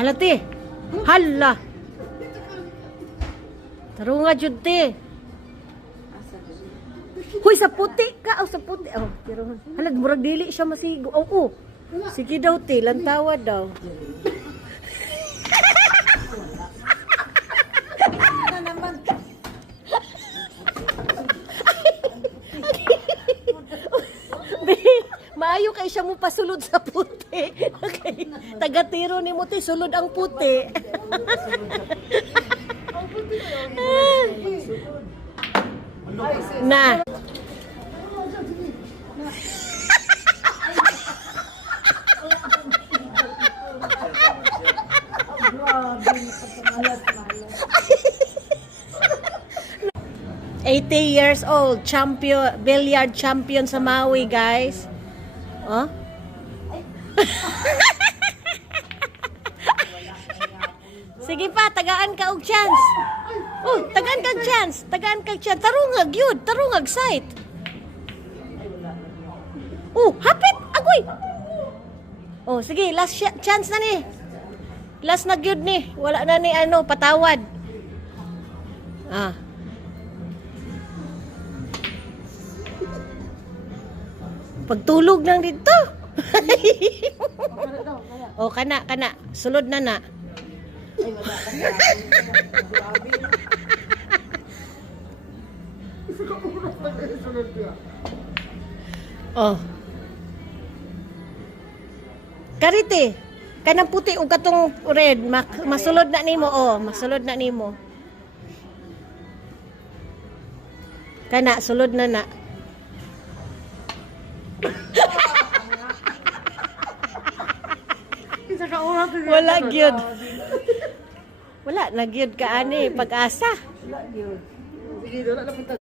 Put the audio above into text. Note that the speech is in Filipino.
Hala te. Hala. Tarunga jud te. Hoy sa puti ka, sa puti. Pero hala murag dili siya masigo. Sige daw te, lantawa daw. Maayo kay siya mo pasulod sa puti. Okay. Tagatiro ni mo ti sulod ang puti. Na. $80 old, champion, billiard champion sa Maui, guys. Oh? Sige pa, tagaan ka og chance. Tagaan kag chance. Tagaan kag chance. Tarungag yun. Tarungag sight. Hapit. Agoy. Sige. Last chance na ni. Last na gyud ni. Wala na ni patawad. Pagtulog lang dito. Kana. Sulod na. Karite. Kanang puti o katong red. Masulod na nimo. Masulod na nimo. Kana, sulod na. Wala gyud. Wala na gyud ka ani pag-asa. Sige, wala na punta.